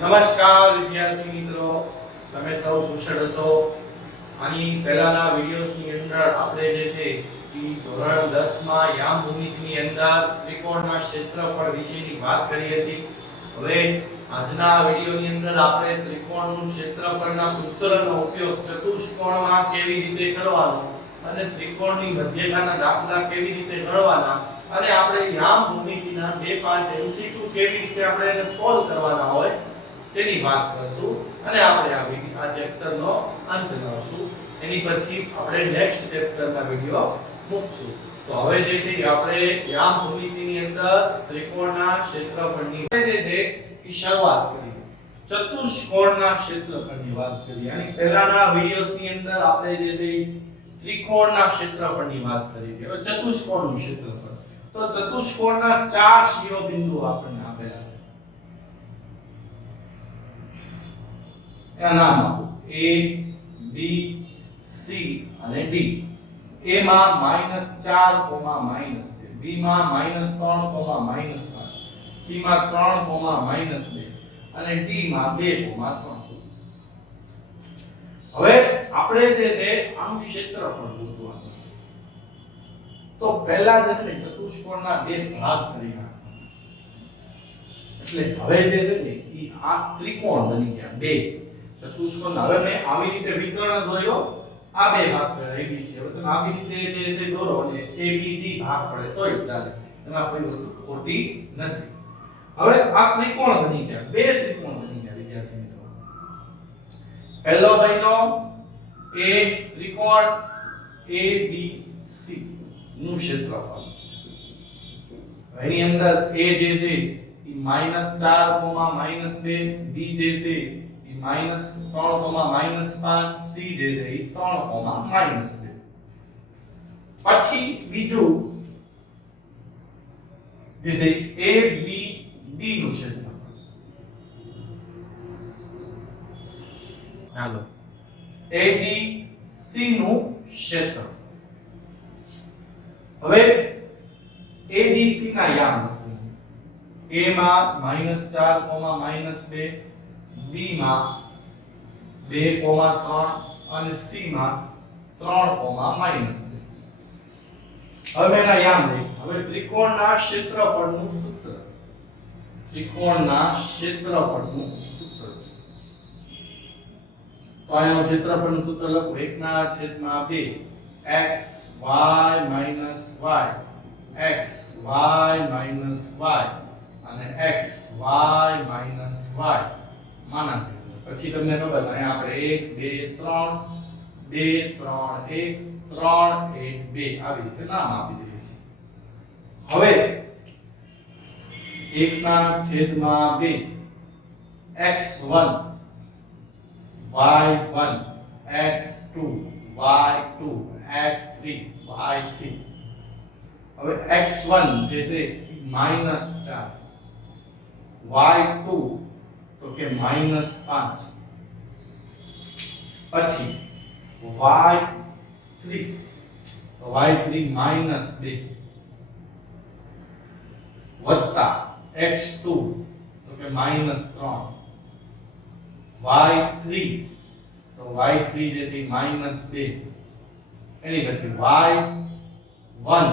નમસ્કાર વિદ્યાર્થી મિત્રો, તમે સૌ કુશળ છો. આની પહેલાના વિડિયોઝની અંદર આપણે જે છે એ ધોરણ 10 માં યામ ભૂમિતિની અંદર ત્રિકોણના ક્ષેત્રફળ વિશેની વાત કરી હતી. હવે આજના વિડિયોની અંદર આપણે ત્રિકોણનું ક્ષેત્રફળના સૂત્રનો ઉપયોગ ચતુષ્કોણમાં કેવી રીતે કરવાનો અને ત્રિકોણની મધ્યરેખાના દાખલા કેવી રીતે ગણવાના અને આપણે યામ ભૂમિતિના 2 5 MCQ કેવી રીતે આપણે એને સોલ્વ કરવાના હોય તેની વાત કરશું અને આપણે આ ચેપ્ટરનો અંત લાવશું. એની પછી આપણે નેક્સ્ટ ચેપ્ટરના વિડિયો મૂકશું. તો હવે જે છે આપણે યામ ભૂમિતિની અંદર ત્રિકોણના ક્ષેત્રફળની જે છે એ શરૂઆત કરી. ચતુષ્કોણના ક્ષેત્રફળની વાત કરી અને પહેલાના વિડિયોઝની અંદર આપણે જે છે ત્રિકોણના ક્ષેત્રફળની વાત કરી. હવે ચતુષ્કોણનું ક્ષેત્રફળ. તો ચતુષ્કોણના 4 શિરોબિંદુ આપણને આપેલા છે. એના નામ આપો A, B, C અને D. A માં -4, -2, B માં -3, -5, C માં 3, -2 અને D માં 2, 3. હવે આપણે જે છે આનું ક્ષેત્રફળ ગોતવાનું છે. તો પહેલા જે છે ચતુષ્કોણના બે ભાગ કરી નાખવાના. એટલે હવે જે છે ને ઈ આ ત્રિકોણ બની ગયા બે. ચતુષ્કોણ હવે મેં આવી રીતે વિકર્ણ દોર્યો, આ બે ભાગ કરે ABC. હવે તમે આવી રીતે જે દોરો અને ABD ભાગ પડે તોય ચાલે, એમાં કોઈ વસ્તુ ખોટી નથી. હવે આ ત્રિકોણ બની ગયા, બે ત્રિકોણ બની ગયા વિદ્યાર્થી મિત્રો. પહેલો બન્યો એ ત્રિકોણ ABC નું ક્ષેત્રફળ. એની અંદર A જે છે એ -4, -2, B જે છે -3, -5, C જે છે એ 3, -2. પછી બીજું જે છે ABD નું ક્ષેત્રફળ. હાલો, ABC નું ક્ષેત્રફળ. હવે ABC ના યામ લખો. A માં -4, -2, B માં 2, 3 અને C માં 3, -2. હવે એના યામ લઈ. હવે ત્રિકોણના ક્ષેત્રફળનું સૂત્ર. ત્રિકોણના ક્ષેત્રફળનું સૂત્ર. તો આનું ક્ષેત્રફળનું સૂત્ર લખો. 1/2 x y minus y, x y minus y અને x y minus y માના. પછી તમને ખબર છે અહીંયા આપણે 1 2 3 2 3 1 3 1 2 આવી રીતે નામ આપી દીધું છે. હવે 1/2 x1 y1 x2 y2 x3 y3. હવે x1 જે છે -4, y2 તો કે -5, પછી y3 તો y3 -2 વત્તા x2 તો કે -3, y3 તો y3 જે છે -2. એની પછી y1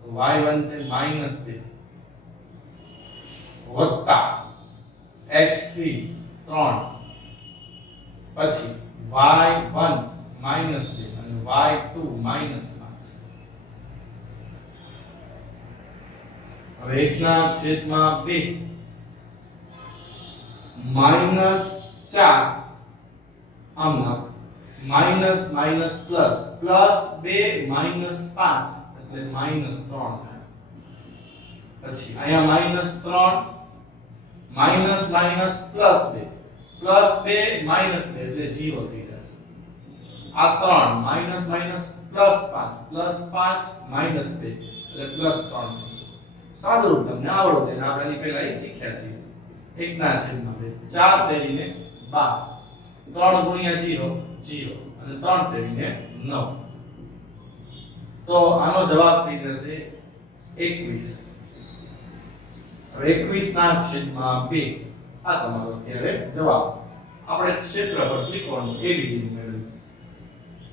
તો y1 છે -2 વત્તા x3 3, પછી y1 -2 અને y2 -5. હવે 1/2 -4 આમ લખો, માઈનસ માઈનસ પ્લસ, પ્લસ 2 -5 એટલે -3 થાય. પછી અહીંયા -3 માઈનસ માઈનસ +2, +2 -2 એટલે 0 થઈ જશે. આ 3 માઈનસ માઈનસ +5 -2 એટલે +3 થશે. સાદુરૂપ તમને આવડો છે ને આપણે પહેલા એ શીખ્યા છીએ. 1/2 4 તેરીને 12, 3 × 0 0 અને 3 તેરીને 9. તો આનો જવાબ થઈ જશે 21. હવે 21 ના છેદમાં 2 આ તમારો અત્યારે જવાબ. આપણે ક્ષેત્રફળ ત્રિકોણનું એવી રીતે મેળવ્યું.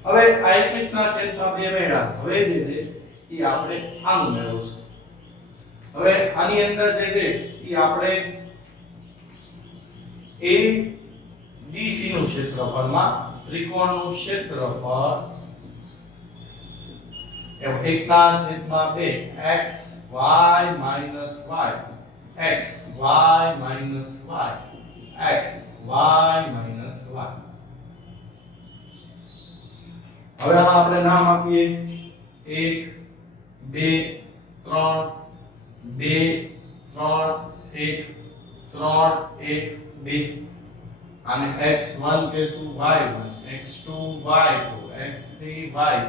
હવે આ 21 ના છેદમાં 2 મેળવ્યા. હવે જે છે એ આપણે આનું મેળવશું. હવે આની અંદર જે છે એ આપણે ABC નું ક્ષેત્રફળમાં ત્રિકોણનું ક્ષેત્રફળ 1 ના છેદમાં 2 x y minus y x y minus y x y minus y. હવે આમાં આપણે નામ આપીએ 1 2 3 2 3 1 3 1 2 અને x1 કેશું y1 x2 y2 x3 y3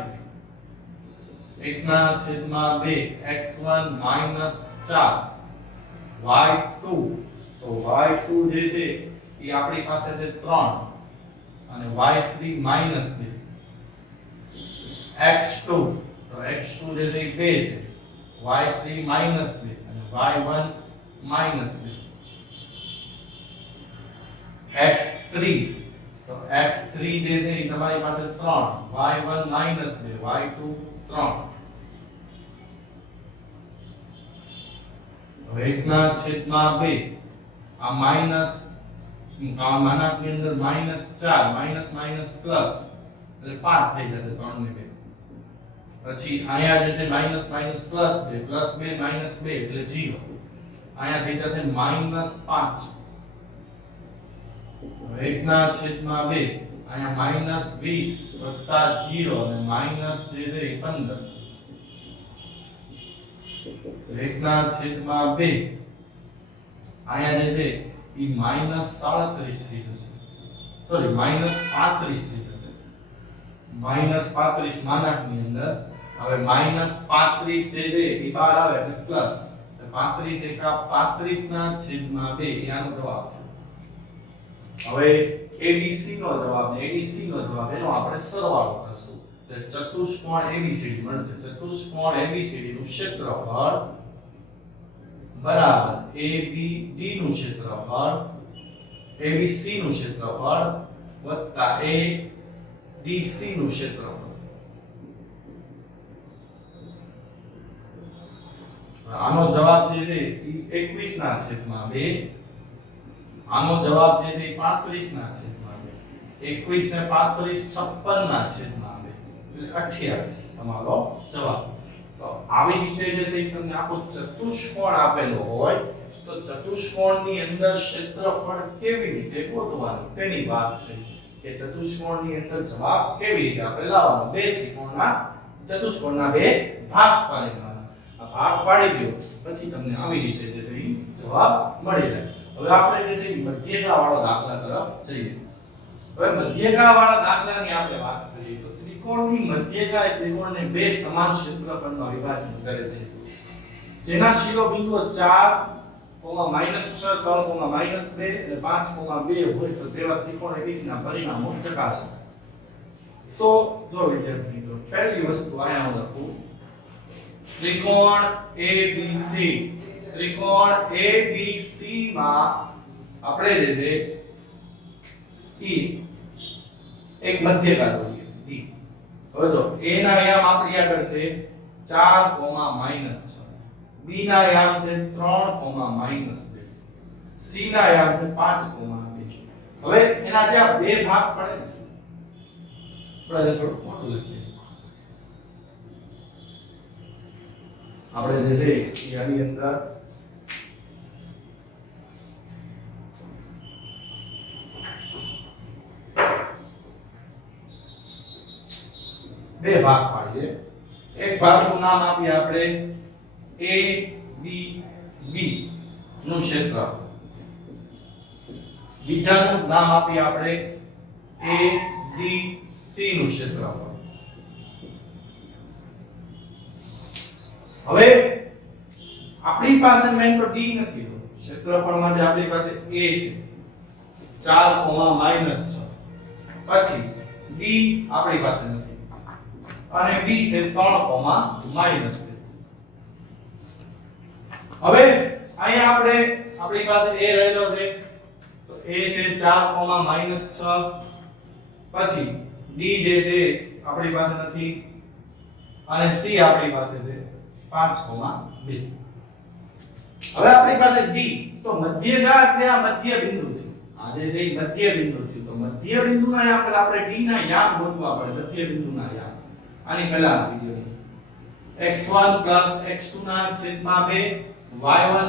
1 ના છેદમાં 2 x1 minus 4 y2 તો y2 જે છે એ આપણી પાસે છે 3 અને y3 minus 2 x2 તો x2 જે છે એ 2 છે y3 minus 2 અને y1 minus 2 x3 તો x3 જે છે એ તમારી પાસે 3 y1 minus 2 y2 3 હવે 1 ના છેદમાં 2 આ માઈનસ માનાકની અંદર -4 માઈનસ માઈનસ પ્લસ એટલે 5 થઈ જશે 3 ને 2 પછી અહીંયા જે છે minus minus plus 2 plus 2 minus 2 એટલે 0 અહીંયા થઈ જશે -5 1 ના છેદમાં 2 અહીંયા -20 વત્તા 0 અને માઈનસ જે છે એ 15 1 ના છેદમાં 2 અહીંયા જે છે એ -37 થઈ જશે સોરી -35 થઈ જશે -35 માનાકની અંદર હવે -35 જે છે એ બહાર આવે એટલે પ્લસ 35 એકા 35 ના છેદમાં 2 એ આનો જવાબ છે. હવે ABC નો જવાબ ને ADC નો જવાબ એનો આપણે સરવાળો કરશું એટલે ચતુષ્કોણ ABCD મળશે. ચતુષ્કોણ ABCD નું ક્ષેત્રફળ બરાબર ABD નું ક્ષેત્રફળ ABC નું ક્ષેત્રફળ વત્તા ADC નું ક્ષેત્રફળ. આનો જવાબ જે છે એ 21 ના છેદમાં 2 આનો જવાબ જે છે એ 35 ના છેદમાં 2 21 ને 35 56 ના છેદમાં 2 એટલે 28 તમારો જવાબ. તો આવી રીતે જે છે એ તમને આખો ચતુષ્કોણ આપેલો હોય તો ચતુષ્કોણની અંદર ક્ષેત્રફળ કેવી રીતે ગોતવાનું તેની વાત છે કે ચતુષ્કોણની અંદર જવાબ કેવી રીતે આપણે લાવવાનો. બે ત્રિકોણના ચતુષ્કોણના બે ભાગ પાડી દેવાના. આ ભાગ પાડી દો પછી તમને આવી રીતે જે છે એ જવાબ મળી જાય. હવે આપણે જે છે મધ્યરેખા વાળો દાખલા તરફ જઈએ. હવે મધ્યરેખા વાળા દાખલાની આપણે વાત કરીએ તો ત્રિકોણની મધ્યરેખા એ ત્રિકોણને બે સમાન ક્ષેત્રફળમાં વિભાજિત કરે છે જેના શિરોબિંદુઓ 4, -6, 3, -2 એટલે 5, 2 હોય તો તેવા ત્રિકોણ ABC ના પરિણામો ચકાસો. તો જો વિદ્યાર્થી મિત્રો પહેલી વસ્તુ અહીંયા હું લખું ત્રિકોણ ABC. ત્રિકોણ ABC માં આપણે જે છે E એક મધ્યરેખા દોરીએ D. હવે જો A ના યામ આપણી આગળ છે 4, -6 B ના યામ છે 3, -2 C ના યામ છે 5, 2. હવે એના જે આ બે ભાગ પડે ને આપણે થોડું મોટું લખીએ. આપણે જે છે એ આની અંદર બે ભાગ પાડીએ. એક ભાગનું નામ આપીએ આપણે ABB નું ક્ષેત્રફળ. બીજાનું નામ આપીએ આપણે ADC નું ક્ષેત્રફળ. હવે આપણી પાસે મેન તો D નથી તો ક્ષેત્રફળમાં જે આપણી પાસે A છે 4, -6 પછી D આપણી પાસે નથી અને B છે 3, -2. હવે અહીંયા આપણે આપણી પાસે A રહેલો છે a છે 4, -6 પછી d જે છે આપણી પાસે નથી અને c આપણી પાસે છે 5, 2. હવે આપણી પાસે d તો મધ્યગા એટલે આ મધ્ય બિંદુ છે. આ જે છે એ મધ્ય બિંદુ છે. તો મધ્ય બિંદુના યામ પર આપણે d ના યામ ગોતવા પડે. મધ્ય બિંદુના યામ આની પહેલા વિડિયો x1 x2 ના છેદમાં 2 y1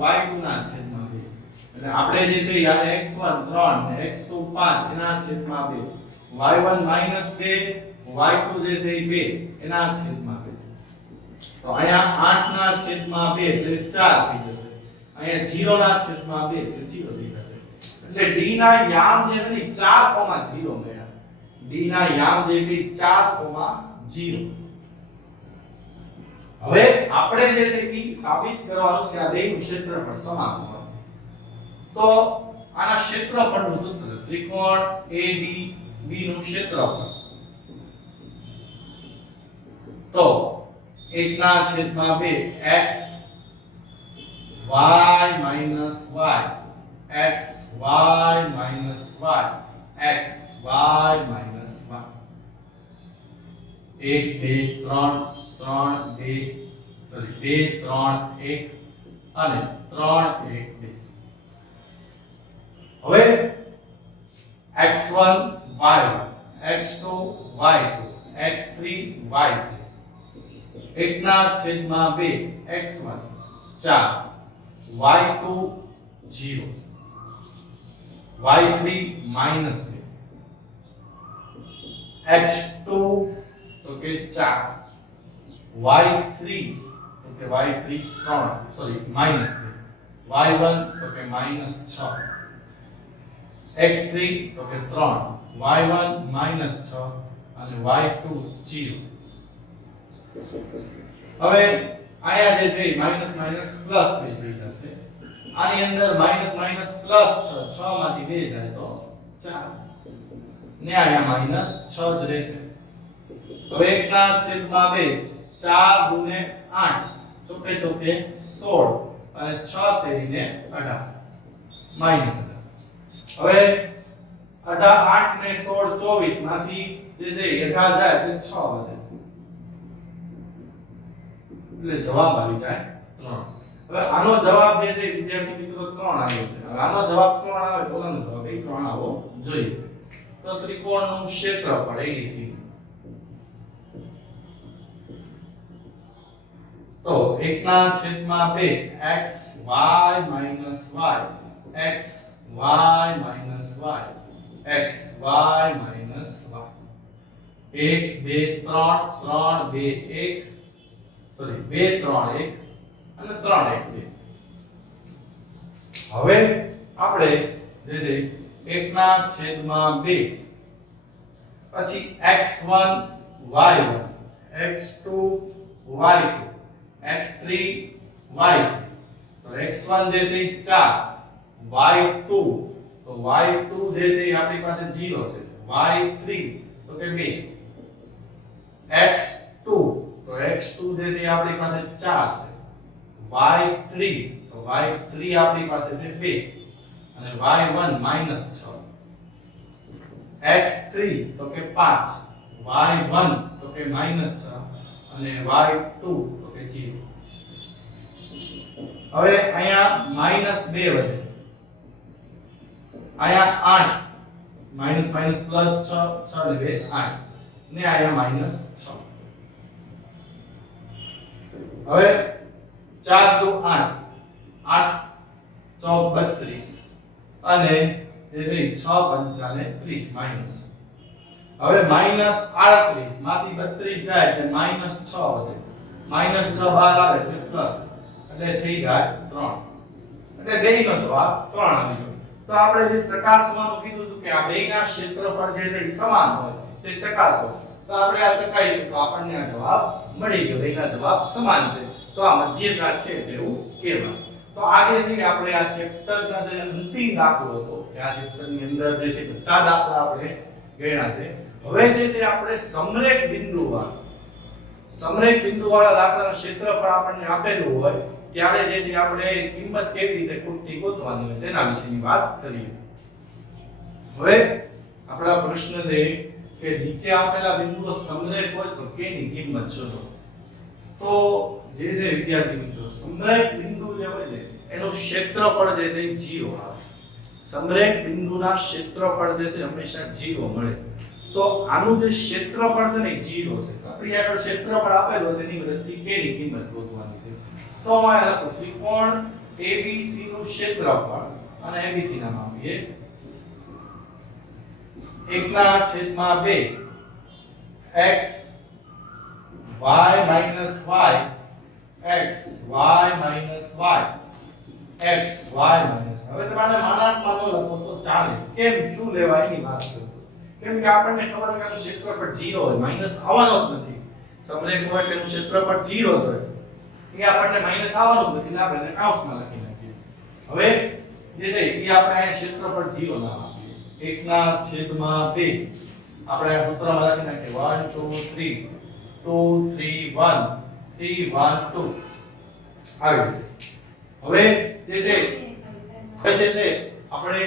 y2 ના છેદમાં 2 એટલે આપણે જે છે યાર x1 3 ને x2 5 એના છેદમાં 2 y1 -2 y2 જે છે એ 2 એના છેદમાં 2 તો અહીંયા 8 ના છેદમાં 2 એટલે 4 થઈ જશે. અહીંયા 0 ના છેદમાં 2 એટલે 0 થઈ જશે. એટલે d ના યામ જે છે ને 4,0 મળ્યા. d ના યામ જે છે 4,0. હવે આપણે જે છે કે સાબિત કરવાનું છે આ બેનું ક્ષેત્રફળ સમાન હોય. તો આના ક્ષેત્રફળનું સૂત્ર ત્રિકોણ ADB નું ક્ષેત્રફળ તો 1/2 x y minus y x y minus y x y minus y 1 2 3 3 2 3 1 અને 3 1 2. હવે x1 y1 x2 y2 x3 y3 1/2 x1 4 y2 0 y3 -2 x2 તો કે 4 y3 તો કે y3 3 સોરી -2 y1 તો કે -6 x3 તો કે 3 y1 -6 અને y2 0. હવે આયા જે છે માઈનસ માઈનસ પ્લસ થઈ જશે. આની અંદર માઈનસ માઈનસ પ્લસ 6 માંથી 2 જાય તો 4 ને આયા માઈનસ 6 જ રહેશે. હવે 1/2 4 ગુણે 8 ચોકે ચોકે 16 અને 6 તેરીને 18 માઈનસ 18. હવે 8 ને 16 24 માંથી જે 18 જાય તો 6 વધે એટલે જવાબ આવી જાય 3. હવે આનો જવાબ જે છે વિદ્યાર્થી મિત્રો 3 આવ્યો છે. હવે આનો જવાબ 3 આવે તો આનો જવાબ 3 આવવો જોઈએ. તો ત્રિકોણનું ક્ષેત્રફળ ABC તો 1/2 x y minus y x y minus y x y minus y 1 2 3 3 2 1 sorry 2 3 1 અને 3 1 2. હવે આપણે જે છે 1/2 પછી x1 y1 x2 y2 x3 y3 તો x1 જે છે 4 y2 તો y2 જે છે આપણી પાસે 0 છે y3 તો કે 2 x2 તો x2 જે છે આપણી પાસે 4 છે y3 તો y3 આપણી પાસે છે 2 અને y1 -6 x3 તો કે 5 y1 તો કે -6 અને y2 તો કે 0. હવે અહીંયા -2 વધે અહીંયા 8 માઈનસ માઈનસ પ્લસ 6 6 ને 2 8 ને અહીંયા -6. હવે 4 2 8 8 4 32 અને જે છે 6 5 ને 30 માઈનસ. હવે -38 માંથી 32 જાય એટલે -6 વધે -6 બહાર આવે એટલે પ્લસ એટલે થઈ જાય 3 એટલે બેયનો જવાબ 3 આવી ગયો. તો આપણે જે ચકાસવાનું કીધું હતું કે આ બેયના ક્ષેત્રફળ જે છે સમાન હોય તે ચકાસો તો આપણે આ ચકાસીશું તો આપણને આ જવાબ મળી ગયો. બેયના જવાબ સમાન છે તો આ મધ્યઘાત છે તેવું કહેવાય. તો આજે છે આપણે આ ચેપ્ટરના જે અંતિમ દાખલો હતો કે આ ચેપ્ટરની અંદર જે છે બધા દાખલા આપણે ગણ્યા છે. હવે જે છે આપણે સમરેખ બિંદુવાળા દાખલાનું ક્ષેત્રફળ આપણને આપેલું હોય ત્યારે જે છે આપણે કિંમત કેવી રીતે ખૂટતી ગોતવાની હોય તેના વિશેની વાત કરીએ. હવે આપણા પ્રશ્ન છે કે નીચે આપેલા બિંદુઓ સમરેખ હોય તો કેની કિંમત શોધો. તો જે વિદ્યાર્થી મિત્રો સમરેખ બિંદુ જે હોય છે એનું ક્ષેત્રફળ જે છે એ 0 આવે. સમરેખ બિંદુના ક્ષેત્રફળ જે છે હંમેશા 0 મળે. તો આનું જે ક્ષેત્રફળ છે ને એ 0 છે. આપણી આગળ ક્ષેત્રફળ આપેલો છે એની મદદથી કેની કિંમત શોધવાની છે. તો અમારે લખો ત્રિકોણ ABC નું ક્ષેત્રફળ અને ABC નામ આપીએ 1/2 x y minus y x y minus y x y minus. હવે તમારે માનાંકમાં ન લખો તો ચાલે. કેમ શું લેવાય એની વાત કરો. કેમ કે આપણને ખબર છે કે આનું ક્ષેત્રફળ 0 હોય, માઈનસ આવવાનો જ નથી. સમરેખ હોય કે એનું ક્ષેત્રફળ 0 જ હોય. એ આપણને માઈનસ આવવાનું નથી એટલે આપણે કૌંસમાં લખી નાખીએ. હવે જે છે એ આપણે આ ક્ષેત્રફળ 0 નામ આપીએ 1/2. આપણે આ સૂત્રમાં લખી નાખીએ 1 2 3 2 3 1 3 1 2 આવી. હવે જે છે આપણે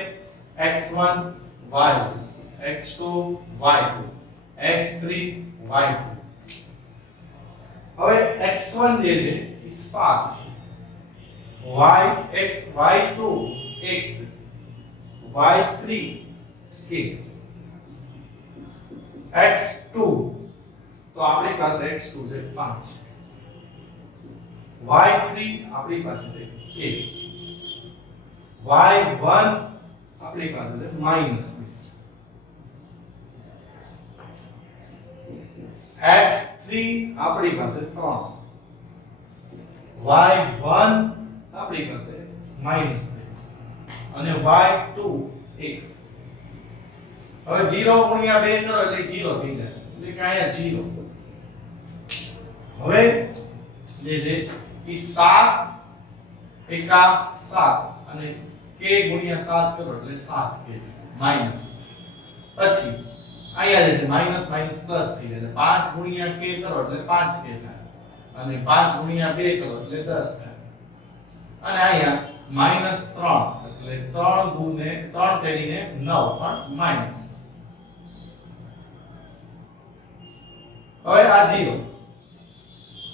x1 y2 x2 y2 x3 y2. હવે x1 જે છે એ 7 y2 x y3 k x2 તો આપણી પાસે x2 છે 5 y3 આપણી પાસે છે k y1 આપણી પાસે છે -2 x3 આપણી પાસે 3 y1 આપણી પાસે -3 અને y2 1. હવે 0 ગુણ્યા 2 કરો એટલે 0 થઈ જાય. એટલે કે અહીંયા 0. હવે જે છે એ 7 એકા 7 અને k ગુણ્યા 7 કરો એટલે 7k માઈનસ. પછી અહીંયા જે છે માઈનસ માઈનસ પ્લસ થઈ જાય. 5 ગુણ્યા k કરો એટલે 5k થાય અને 5 ગુણ્યા 2 કરો એટલે 10 થાય. અને અહીંયા -3 એટલે 3 ગુણે 3 તેરીને 9 પણ માઈનસ. હવે આ 0.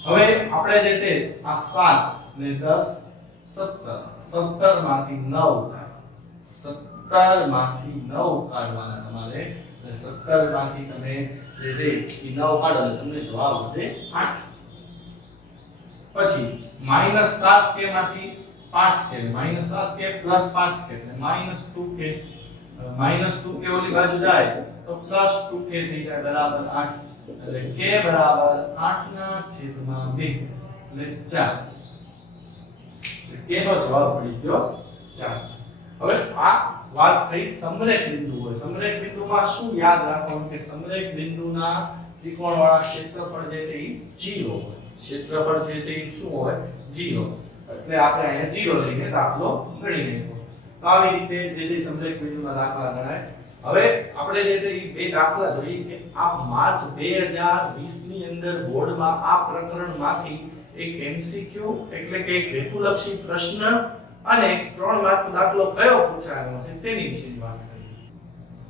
હવે આપણે જે છે આ 7 ને 10 17 17 માંથી 9 થાય. 17 માંથી 9 કાઢવાના તમારે. એટલે 17 માંથી તમે જે છે એ 9 કાઢો એટલે તમને જવાબ વધે 8. પછી -7k માંથી 5k -7k + 5k એટલે -2k. -2k ઓલી બાજુ જાય તો +2k થઈ જાય બરાબર 8. એટલે k બરાબર 8/2 એટલે 4. k નો જવાબ મળી ગયો 4. હવે આ વાત થઈ સમરેખ બિંદુ હોય. સમરેખ બિંદુમાં શું યાદ રાખવાનું કે સમરેખ બિંદુના ત્રિકોણવાળા ક્ષેત્રફળ જે છે એ 0 હોય. ક્ષેત્રફળ જે છે એ શું હોય 0. એટલે આપણે અહીંયા 0 લઈને દાખલો ગણી લઈશું. તો આવી રીતે જે છે સમરેખ બિંદુના દાખલા ગણાય. હવે આપણે જે છે એ બે દાખલા જોઈએ કે આ માર્ચ 2020 ની અંદર બોર્ડમાં આ પ્રકરણમાંથી એક MCQ એટલે કે એક હેતુલક્ષી પ્રશ્ન અને 3 માર્કનો દાખલો કયો પૂછાયેલો છે તેની વિશે વાત કરીએ.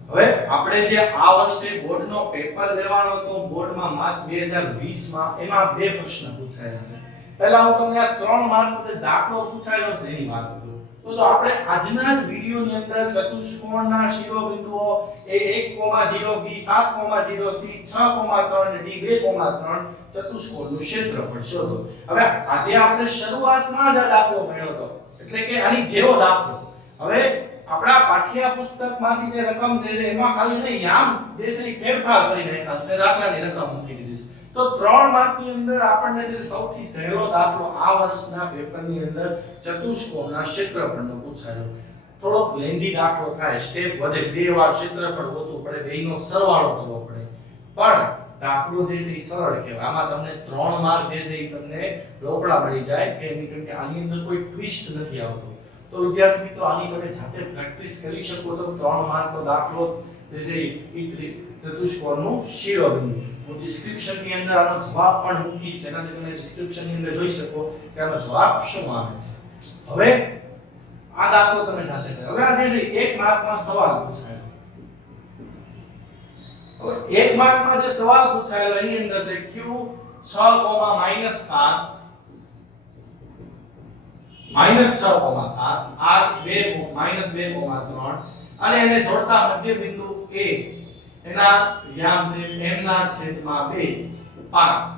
હવે આપણે જે આ વર્ષે બોર્ડનો પેપર લેવાનો હતો બોર્ડમાં માર્ચ 2020 માં એમાં બે પ્રશ્ન પૂછાયેલા છે. પહેલા હું તમને આ 3 માર્કનો જે દાખલો પૂછાયેલો છે એની વાત કરું. તો જો આપણે આજના જ વિડિયોની અંદર ચતુષ્કોણના શિરોબિંદુઓ a1,0 b7,0 c6,3 અને d2,3 ચતુષ્કોણનું ક્ષેત્રફળ શોધો. હવે આજે આપણે શરૂઆતમાં જ આ દાખલો ભણ્યો હતો એટલે કે આની જેવો દાખલો. હવે આપણા પાઠ્ય પુસ્તકમાંથી જે રકમ છે એમાં ખાલી ને યામ જે છે એ ફેરફાર કરી નાખ્યા છે દાખલાની રકમ મૂકી દીધી છે. તો 3 માર્કની અંદર આપણને જે સૌથી સહેલો દાખલો આ વર્ષના પેપરની અંદર ચતુષ્કોણના ક્ષેત્રફળનો પૂછાયો. થોડોક લેન્ધી દાખલો થાય, સ્ટેપ વધે, બે વાર ક્ષેત્રફળ ગોતવું પડે, બેયનો સરવાળો કરવો પડે. પણ દાખલો જે છે એ સરળ કહેવાય. આમાં તમને 3 માર્ક જે છે એ તમને રોકડા મળી જાય કે આની અંદર કોઈ ટ્વિસ્ટ નથી આવતો. તો વિદ્યાર્થી મિત્રો આની તમે જાતે પ્રેક્ટિસ કરી શકો છો. 3 માર્કનો દાખલો જે છે એ ચતુષ્કોણનું શિરોબિંદુ. હું ડિસ્ક્રિપ્શન ની અંદર આનો જવાબ પણ મૂકીશ જેનાથી તમે ડિસ્ક્રિપ્શન ની અંદર જોઈ શકો કે આનો જવાબ શું આવે છે. હવે આ દાખલો તમે જાતે કરો. હવે આ જે છે 1 માર્કમાં સવાલ પૂછાય. હવે 1 માર્કમાં જે સવાલ પૂછાયેલો એની અંદર છે q 6, -7 -6,7 r 2 -2,3 અને એને જોડતા મધ્ય બિંદુ a એના યામ છે m ના છેદમાં 2 5.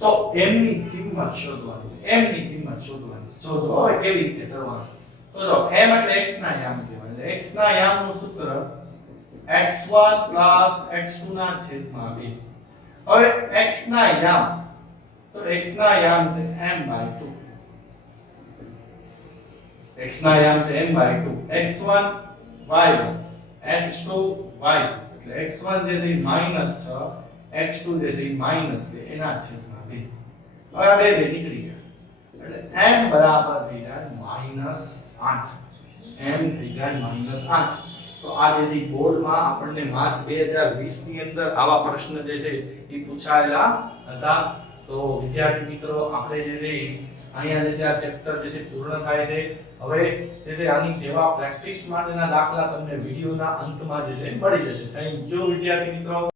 તો m ની કિંમત શોધવાની છે. m ની કિંમત શોધવાની છે. જો હવે કેવી રીતે કરવાનું. તો જો m એટલે x ના યામ કહેવાય. એટલે x ના યામનું સૂત્ર x1 x2 ના છેદમાં 2. હવે x ના યામ તો x ના યામ છે m/2. x ના યામ છે m/2. x1 y1 x2 y એટલે x1 જે છે -6 x2 જે છે -2 એના છેદમાં 2. હવે આ બે નીકળી ગયા એટલે m બરાબર થઈ જાય -8. m થઈ જાય -8. તો આ જે છે બોર્ડમાં આપણને માર્ચ 2020 ની અંદર આવા પ્રશ્ન જે છે એ પૂછાયેલા હતા. તો વિદ્યાર્થી મિત્રો આપણે જે છે અહીંયા જે છે આ ચેપ્ટર જે છે પૂર્ણ થાય છે. હવે જે છે આની જેવા પ્રેક્ટિસ માટેના દાખલા તમને વિડિયોના અંતમાં જે છે મળી જશે. થેન્ક યુ વિદ્યાર્થી મિત્રો.